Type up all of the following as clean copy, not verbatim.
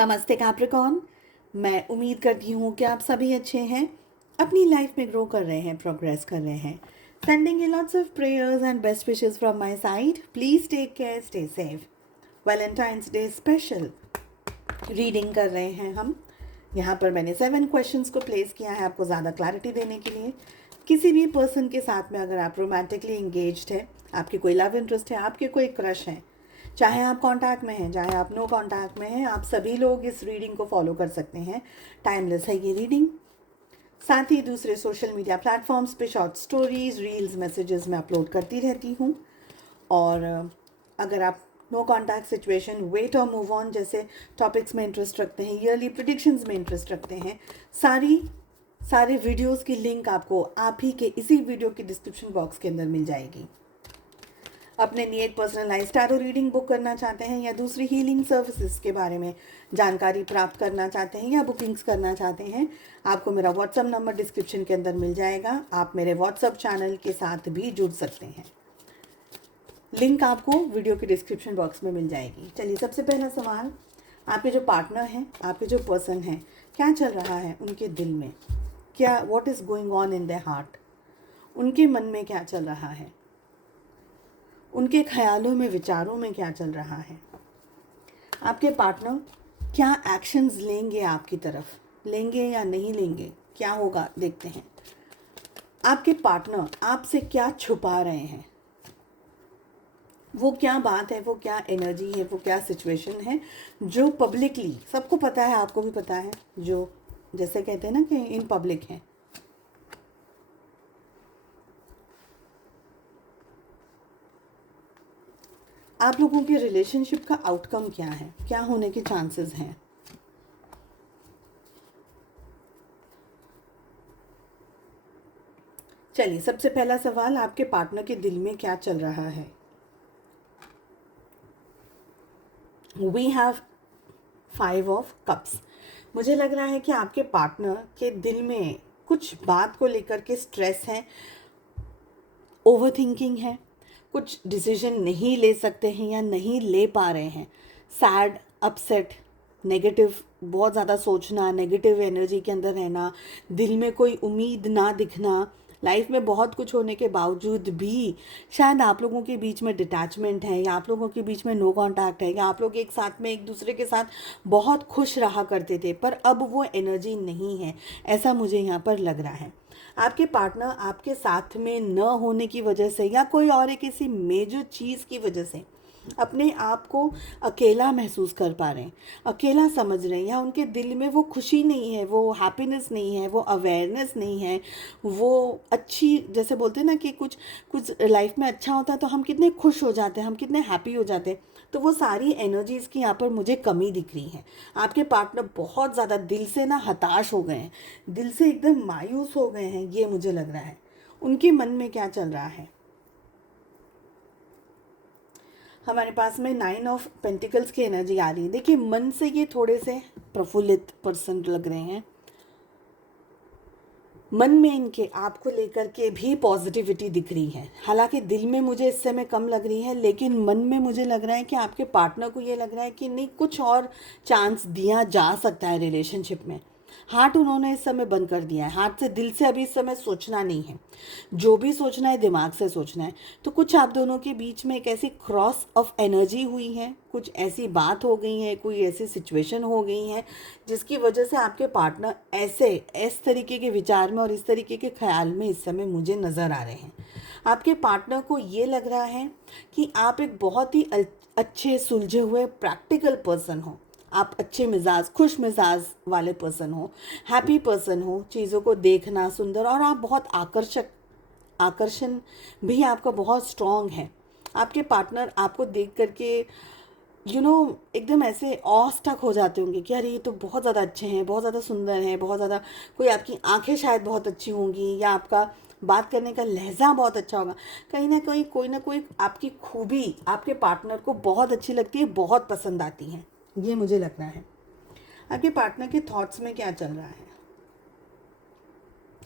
नमस्ते कैप्रिकॉर्न। मैं उम्मीद करती हूँ कि आप सभी अच्छे हैं, अपनी लाइफ में ग्रो कर रहे हैं, प्रोग्रेस कर रहे हैं। Sending you lots of prayers and best wishes from my side. Please take care, stay safe. Valentine's Day special reading कर रहे हैं हम। यहाँ पर मैंने 7 क्वेश्चंस को प्लेस किया है आपको ज़्यादा क्लैरिटी देने के लिए। किसी भी पर्सन के साथ में अगर आप रोमांटिकली इंगेज्ड है, आपके कोई लव इंटरेस्ट है, आपके कोई क्रश है, चाहे आप कांटेक्ट में हैं, चाहे आप नो कांटेक्ट में हैं, आप सभी लोग इस रीडिंग को फॉलो कर सकते हैं। टाइमलेस है ये रीडिंग। साथ ही दूसरे सोशल मीडिया प्लेटफॉर्म्स पे शॉर्ट स्टोरीज, रील्स, मैसेजेस मैं अपलोड करती रहती हूँ। और अगर आप नो कॉन्टैक्ट सिचुएशन, वेट और मूव ऑन जैसे टॉपिक्स में इंटरेस्ट रखते हैं, ईयरली प्रेडिक्शंस में इंटरेस्ट रखते हैं, सारे वीडियोस की लिंक आपको आप ही के इसी वीडियो की डिस्क्रिप्शन बॉक्स के अंदर मिल जाएगी। अपने लिए एक पर्सनलाइज्ड टैरो रीडिंग बुक करना चाहते हैं या दूसरी हीलिंग सर्विसेज के बारे में जानकारी प्राप्त करना चाहते हैं या बुकिंग्स करना चाहते हैं, आपको मेरा व्हाट्सएप नंबर डिस्क्रिप्शन के अंदर मिल जाएगा। आप मेरे व्हाट्सएप चैनल के साथ भी जुड़ सकते हैं, लिंक आपको वीडियो के डिस्क्रिप्शन बॉक्स में मिल जाएगी। चलिए, सबसे पहला सवाल, आपके जो पार्टनर हैं, आपके जो पर्सन हैं, क्या चल रहा है उनके दिल में? क्या what is going on in their heart? उनके मन में क्या चल रहा है? उनके ख्यालों में, विचारों में क्या चल रहा है? आपके पार्टनर क्या एक्शंस लेंगे आपकी तरफ? लेंगे या नहीं लेंगे? क्या होगा, देखते हैं। आपके पार्टनर आपसे क्या छुपा रहे हैं? वो क्या बात है, वो क्या एनर्जी है, वो क्या सिचुएशन है जो पब्लिकली सबको पता है, आपको भी पता है, जो जैसे कहते हैं ना कि इन पब्लिक है। आप लोगों के रिलेशनशिप का आउटकम क्या है? क्या होने के चांसेस हैं? चलिए, सबसे पहला सवाल, आपके पार्टनर के दिल में क्या चल रहा है? We have 5 of cups. मुझे लग रहा है कि आपके पार्टनर के दिल में कुछ बात को लेकर के स्ट्रेस है, ओवर थिंकिंग है, कुछ डिसीजन नहीं ले सकते हैं या नहीं ले पा रहे हैं, सैड, अपसेट, नेगेटिव, बहुत ज़्यादा सोचना, नेगेटिव एनर्जी के अंदर रहना, दिल में कोई उम्मीद ना दिखना, लाइफ में बहुत कुछ होने के बावजूद भी शायद आप लोगों के बीच में डिटैचमेंट है, या आप लोगों के बीच में नो कांटेक्ट है, या आप लोग एक साथ में एक दूसरे के साथ बहुत खुश रहा करते थे पर अब वो एनर्जी नहीं है, ऐसा मुझे यहाँ पर लग रहा है। आपके पार्टनर आपके साथ में न होने की वजह से या कोई और एक ऐसी मेजर चीज़ की वजह से अपने आप को अकेला महसूस कर पा रहे हैं, अकेला समझ रहे हैं, या उनके दिल में वो खुशी नहीं है, वो हैप्पीनेस नहीं है, वो अवेयरनेस नहीं है, वो अच्छी, जैसे बोलते हैं ना कि कुछ कुछ लाइफ में अच्छा होता है तो हम कितने खुश हो जाते हैं, हम कितने हैप्पी हो जाते हैं, तो वो सारी एनर्जीज़ की यहाँ पर मुझे कमी दिख रही है। आपके पार्टनर बहुत ज़्यादा दिल से ना हताश हो गए हैं, दिल से एकदम मायूस हो गए हैं, ये मुझे लग रहा है। उनके मन में क्या चल रहा है? हमारे पास में 9 ऑफ पेंटिकल्स की एनर्जी आ रही है। देखिए, मन से ये थोड़े से प्रफुल्लित पर्सन लग रहे हैं, मन में इनके आपको लेकर के भी पॉजिटिविटी दिख रही है। हालांकि दिल में मुझे इस समय कम लग रही है, लेकिन मन में मुझे लग रहा है कि आपके पार्टनर को ये लग रहा है कि नहीं, कुछ और चांस दिया जा सकता है रिलेशनशिप में। हार्ट उन्होंने इस समय बंद कर दिया है, हार्ट से, दिल से अभी इस समय सोचना नहीं है, जो भी सोचना है दिमाग से सोचना है। तो कुछ आप दोनों के बीच में एक ऐसी क्रॉस ऑफ एनर्जी हुई है, कुछ ऐसी बात हो गई है, कोई ऐसी सिचुएशन हो गई है जिसकी वजह से आपके पार्टनर ऐसे इस तरीके के विचार में और इस तरीके के ख्याल में इस समय मुझे नज़र आ रहे हैं। आपके पार्टनर को ये लग रहा है कि आप एक बहुत ही अच्छे, सुलझे हुए, प्रैक्टिकल पर्सन हो, आप अच्छे मिजाज, खुश मिजाज वाले पर्सन हो, हैप्पी पर्सन हो, चीज़ों को देखना सुंदर, और आप बहुत आकर्षण भी आपका बहुत स्ट्रॉन्ग है। आपके पार्टनर आपको देख करके एकदम ऐसे ऑस्टक हो जाते होंगे कि अरे ये तो बहुत ज़्यादा अच्छे हैं, बहुत ज़्यादा सुंदर हैं, बहुत ज़्यादा, कोई आपकी आंखें शायद बहुत अच्छी होंगी, या आपका बात करने का लहजा बहुत अच्छा होगा। कहीं ना कहीं कोई ना कोई आपकी खूबी आपके पार्टनर को बहुत अच्छी लगती है, बहुत पसंद आती है, ये मुझे लग रहा है। आपके पार्टनर के थॉट्स में क्या चल रहा है?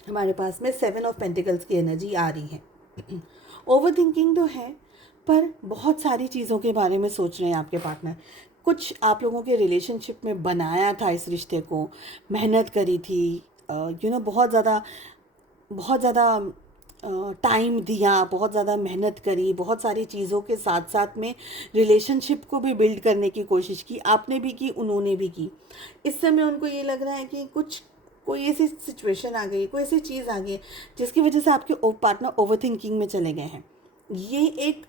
हमारे पास में 7 ऑफ पेंटिकल्स की एनर्जी आ रही है। ओवर थिंकिंग तो है, पर बहुत सारी चीज़ों के बारे में सोच रहे हैं आपके पार्टनर। कुछ आप लोगों के रिलेशनशिप में बनाया था इस रिश्ते को, मेहनत करी थी, बहुत ज़्यादा टाइम दिया, बहुत ज़्यादा मेहनत करी, बहुत सारी चीज़ों के साथ साथ में रिलेशनशिप को भी बिल्ड करने की कोशिश की, आपने भी की, उन्होंने भी की। इस समय उनको ये लग रहा है कि कोई ऐसी सिचुएशन आ गई, कोई ऐसी चीज़ आ गई जिसकी वजह से आपके पार्टनर ओवर थिंकिंग में चले गए हैं। ये एक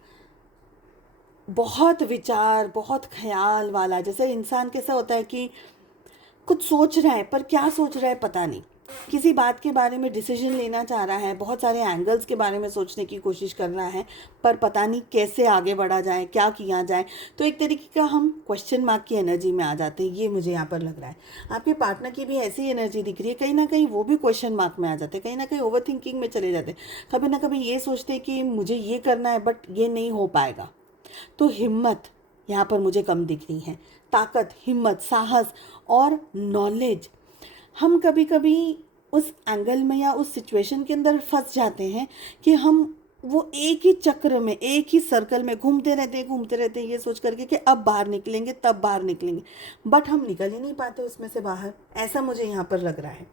बहुत विचार, बहुत ख्याल वाला, जैसे इंसान कैसा होता है कि कुछ सोच रहा है पर क्या सोच रहा है पता नहीं, किसी बात के बारे में डिसीजन लेना चाह रहा है, बहुत सारे एंगल्स के बारे में सोचने की कोशिश कर रहा है, पर पता नहीं कैसे आगे बढ़ा जाए, क्या किया जाए। तो एक तरीके का हम क्वेश्चन मार्क की एनर्जी में आ जाते हैं, ये मुझे यहाँ पर लग रहा है। आपके पार्टनर की भी ऐसी एनर्जी दिख रही है, कहीं ना कहीं वो भी क्वेश्चन मार्क में आ जाते हैं, कहीं ना कहीं ओवर थिंकिंग में चले जाते हैं, कभी ना कभी ये सोचते हैं कि मुझे ये करना है बट ये नहीं हो पाएगा। तो हिम्मत यहाँ पर मुझे कम दिख रही है, ताकत, हिम्मत, साहस और नॉलेज। हम कभी कभी उस एंगल में या उस सिचुएशन के अंदर फंस जाते हैं कि हम वो एक ही चक्र में, एक ही सर्कल में घूमते रहते हैं ये सोच करके कि अब बाहर निकलेंगे, तब बाहर निकलेंगे, बट हम निकल ही नहीं पाते उसमें से बाहर। ऐसा मुझे यहाँ पर लग रहा है।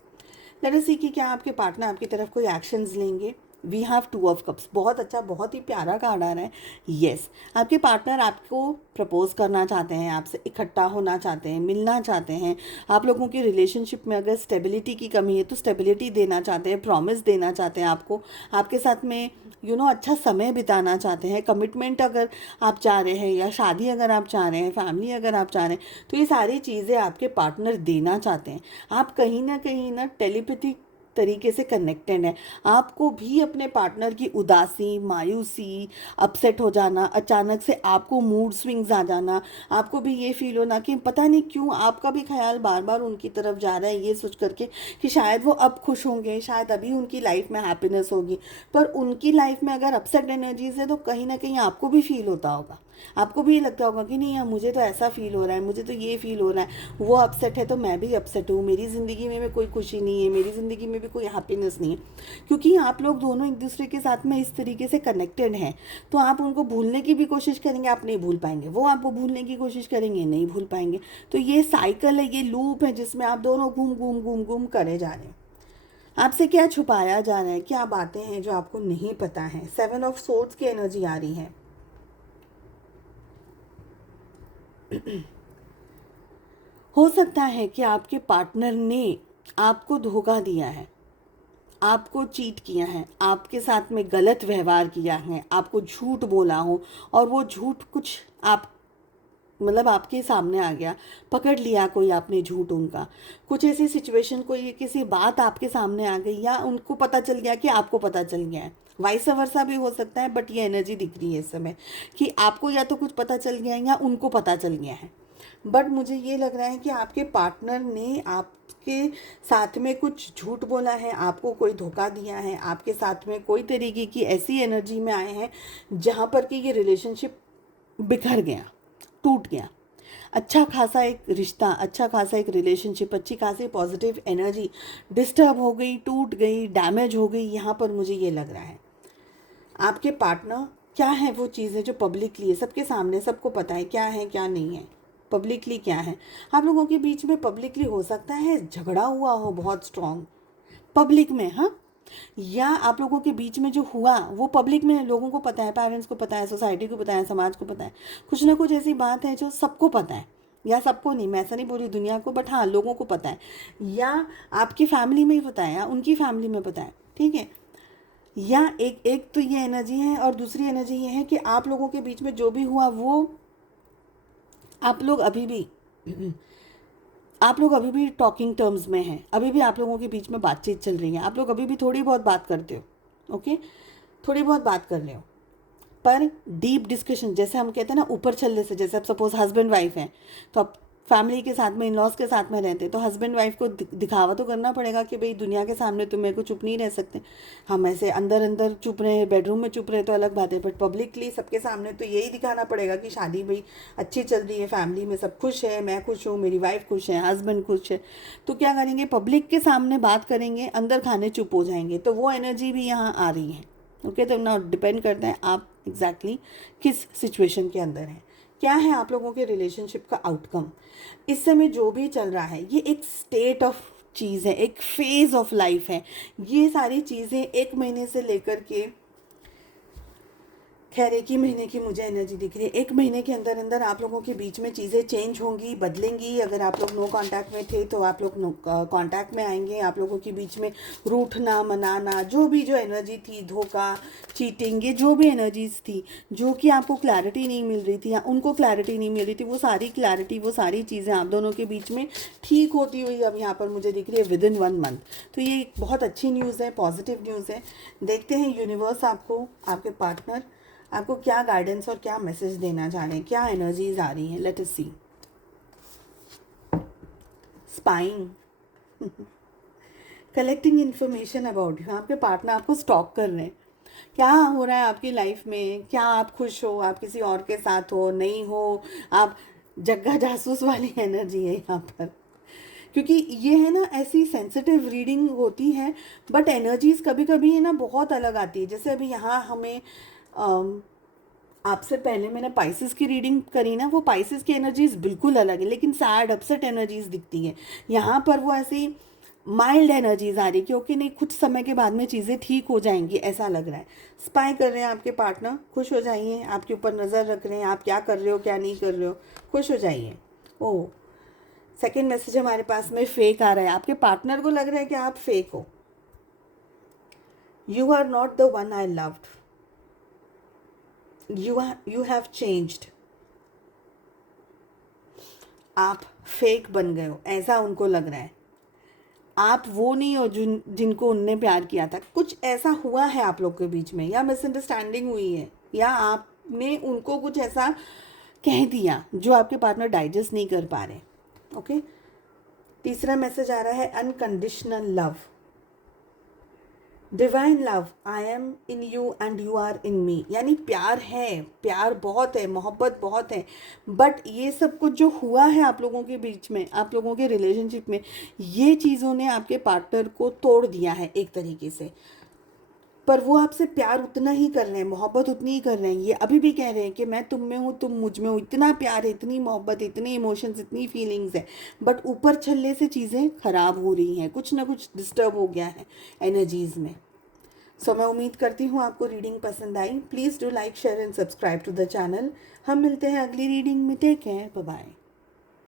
लेट अस सी कि क्या आपके पार्टनर आपकी तरफ कोई एक्शंस लेंगे। वी हैव 2 ऑफ कप्स, बहुत अच्छा, बहुत ही प्यारा कार्ड आ रहा है। येस, आपके पार्टनर आपको प्रपोज करना चाहते हैं, आपसे इकट्ठा होना चाहते हैं, मिलना चाहते हैं। आप लोगों की रिलेशनशिप में अगर स्टेबिलिटी की कमी है तो स्टेबिलिटी देना चाहते हैं, प्रॉमिस देना चाहते हैं आपको, आपके साथ में अच्छा समय बिताना चाहते हैं। कमिटमेंट अगर आप चाह रहे हैं, या शादी अगर आप चाह रहे हैं, फैमिली अगर आप चाह रहे हैं, तो ये सारी चीज़ें आपके पार्टनर देना चाहते हैं। आप कहीं ना टेलीपैथिक तरीके से कनेक्टेड है। आपको भी अपने पार्टनर की उदासी, मायूसी, अपसेट हो जाना, अचानक से आपको मूड स्विंग्स आ जाना, आपको भी ये फील होना कि पता नहीं क्यों आपका भी ख्याल बार बार उनकी तरफ जा रहा है, ये सोच करके कि शायद वो अब खुश होंगे, शायद अभी उनकी लाइफ में हैप्पीनेस होगी। पर उनकी लाइफ में अगर अपसेट एनर्जीज है तो कहीं ना कहीं आपको भी फील होता होगा, आपको भी ये लगता होगा कि नहीं यार, मुझे तो ऐसा फील हो रहा है, मुझे तो ये फील हो रहा है, वो अपसेट है तो मैं भी अपसेट हूँ, मेरी ज़िंदगी में भी कोई खुशी नहीं है, मेरी ज़िंदगी में भी कोई हैप्पीनेस नहीं है। क्योंकि आप लोग दोनों एक दूसरे के साथ में इस तरीके से कनेक्टेड हैं, तो आप उनको भूलने की भी कोशिश करेंगे, आप नहीं भूल पाएंगे, वो आपको भूलने की कोशिश करेंगे, नहीं भूल पाएंगे। तो ये साइकिल है, ये लूप है जिसमें आप दोनों घूम घूम घूम घूम करे जा रहे हैं। आपसे क्या छुपाया जा रहा है, क्या बातें हैं जो आपको नहीं पता है। 7 ऑफ सोर्ड्स की एनर्जी आ रही है। हो सकता है कि आपके पार्टनर ने आपको धोखा दिया है, आपको चीट किया है, आपके साथ में गलत व्यवहार किया है, आपको झूठ बोला हो, और वो झूठ कुछ आप आपके सामने आ गया, पकड़ लिया कोई आपने झूठ उनका, कुछ ऐसी सिचुएशन, कोई किसी बात आपके सामने आ गई, या उनको पता चल गया कि आपको पता चल गया है, वाइस वर्सा भी हो सकता है। बट ये एनर्जी दिख रही है इस समय कि आपको या तो कुछ पता चल गया है या उनको पता चल गया है। बट मुझे ये लग रहा है कि आपके पार्टनर ने आपके साथ में कुछ झूठ बोला है, आपको कोई धोखा दिया है, आपके साथ में कोई तरीके की ऐसी एनर्जी में आए हैं जहाँ पर कि ये रिलेशनशिप बिखर गया, टूट गया। अच्छा खासा एक रिश्ता, अच्छा खासा एक रिलेशनशिप, अच्छी खासी पॉजिटिव एनर्जी डिस्टर्ब हो गई, टूट गई, डैमेज हो गई। यहाँ पर मुझे ये लग रहा है आपके पार्टनर क्या है वो चीज़ें जो पब्लिकली है, सबके सामने, सबको पता है क्या है क्या नहीं है, पब्लिकली क्या है। आप लोगों के बीच में पब्लिकली हो सकता है झगड़ा हुआ हो बहुत स्ट्रॉन्ग, पब्लिक में, हाँ, या आप लोगों के बीच में जो हुआ वो पब्लिक में लोगों को पता है, पेरेंट्स को पता है, सोसाइटी को पता है, समाज को पता है। कुछ ना कुछ ऐसी बात है जो सबको पता है, या सबको नहीं, मैं ऐसा नहीं बोल रही दुनिया को, बट हाँ लोगों को पता है, या आपकी फैमिली में ही पता है, या उनकी फैमिली में पता है, ठीक है। या एक एक तो ये एनर्जी है, और दूसरी एनर्जी ये है कि आप लोगों के बीच में जो भी हुआ वो आप लोग अभी भी आप लोग अभी भी टॉकिंग टर्म्स में हैं, अभी भी आप लोगों के बीच में बातचीत चल रही है, आप लोग अभी भी थोड़ी बहुत बात करते हो, ओके, थोड़ी बहुत बात कर रहे हो, पर डीप डिस्कशन, जैसे हम कहते हैं ना ऊपर छल्ले से, जैसे अब सपोज हस्बैंड वाइफ हैं, तो अब फैमिली के साथ में, इन लॉज के साथ में रहते हैं, तो हस्बैंड वाइफ को दिखावा तो करना पड़ेगा कि भाई दुनिया के सामने तुम मेरे को चुप नहीं रह सकते। हम ऐसे अंदर अंदर चुप रहे, बेडरूम में चुप रहे तो अलग बात है, बट पब्लिकली सबके सामने तो यही दिखाना पड़ेगा कि शादी भाई अच्छी चल रही है, फैमिली में सब खुश है, मैं खुश हूँ, मेरी वाइफ खुश है, हस्बैंड खुश है। तो क्या करेंगे, पब्लिक के सामने बात करेंगे, अंदर खाने चुप हो जाएंगे, तो वो एनर्जी भी यहाँ आ रही है। ओके, तो ना डिपेंड करता है आप एग्जैक्टली किस सिचुएशन के अंदर हैं, क्या है आप लोगों के रिलेशनशिप का आउटकम। इस समय जो भी चल रहा है ये एक स्टेट ऑफ चीज़ है, एक फेज ऑफ लाइफ है। ये सारी चीज़ें 1 महीने से लेकर के, खैर 1 ही महीने की मुझे एनर्जी दिख रही है, 1 महीने के अंदर अंदर आप लोगों के बीच में चीज़ें चेंज होंगी, बदलेंगी। अगर आप लोग नो कांटेक्ट में थे तो आप लोग नो कांटेक्ट में आएंगे। आप लोगों के बीच में रूठना, मनाना, जो भी जो एनर्जी थी, धोखा, चीटिंग, ये जो भी एनर्जीज थी जो कि आपको क्लैरिटी नहीं मिल रही थी या उनको क्लैरिटी नहीं मिल रही थी, वो सारी क्लैरिटी, वो सारी चीज़ें आप दोनों के बीच में ठीक होती हुई अब यहाँ पर मुझे दिख रही है विद इन 1 मंथ। तो ये एक बहुत अच्छी न्यूज़ है, पॉजिटिव न्यूज़ है। देखते हैं यूनिवर्स आपको, आपके पार्टनर आपको क्या गाइडेंस और क्या मैसेज देना चाह रहे हैं, क्या एनर्जीज आ रही हैं। Let us see. Spying, collecting information about you. आपके पार्टनर आपको स्टॉक कर रहे हैं। क्या हो रहा है आपकी लाइफ में, क्या आप खुश हो, आप किसी और के साथ हो, नहीं हो, आप जग्गा जासूस वाली एनर्जी है यहाँ पर। क्योंकि ये है ना, ऐसी सेंसिटिव रीडिंग होती है, बट एनर्जीज कभी कभी है ना बहुत अलग आती है। जैसे अभी यहाँ हमें आपसे पहले मैंने पाइसेस की रीडिंग करी ना, वो पाइसेस की एनर्जीज बिल्कुल अलग है, लेकिन सैड अपसेट एनर्जीज दिखती हैं। यहाँ पर वो ऐसी माइल्ड एनर्जीज आ रही, क्योंकि नहीं, कुछ समय के बाद में चीज़ें ठीक हो जाएंगी ऐसा लग रहा है। स्पाई कर रहे हैं आपके पार्टनर, खुश हो जाइए। आपके ऊपर नज़र रख रहे हैं, आप क्या कर रहे हो क्या नहीं कर रहे हो, खुश हो जाइए। ओह, सेकेंड मैसेज हमारे पास में फेक आ रहा है। आपके पार्टनर को लग रहा है कि आप फेक हो। You are not the one I loved, you have changed। आप फेक बन गए हो ऐसा उनको लग रहा है। आप वो नहीं हो जिनको उनने प्यार किया था। कुछ ऐसा हुआ है आप लोग के बीच में, या मिसअंडरस्टैंडिंग हुई है, या आपने उनको कुछ ऐसा कह दिया जो आपके पार्टनर डाइजेस्ट नहीं कर पा रहे। ओके, तीसरा मैसेज आ रहा है unconditional love, divine love, I am in you and you are in me. यानी प्यार है, प्यार बहुत है, मोहब्बत बहुत है, बट ये सब कुछ जो हुआ है आप लोगों के बीच में, आप लोगों के रिलेशनशिप में, ये चीज़ों ने आपके पार्टनर को तोड़ दिया है एक तरीके से। पर वो आपसे प्यार उतना ही कर रहे हैं, मोहब्बत उतनी ही कर रहे हैं। ये अभी भी कह रहे हैं कि मैं तुम में हूँ, तुम मुझ में हो। इतना प्यार है, इतनी मोहब्बत, इतने इमोशंस, इतनी फीलिंग्स है, बट ऊपर छल्ले से चीज़ें खराब हो रही हैं, कुछ ना कुछ डिस्टर्ब हो गया है एनर्जीज़ में। सो मैं उम्मीद करती हूँ आपको रीडिंग पसंद आई। Please do like, share and subscribe to the channel. हम मिलते हैं अगली रीडिंग में। Take care, bye bye.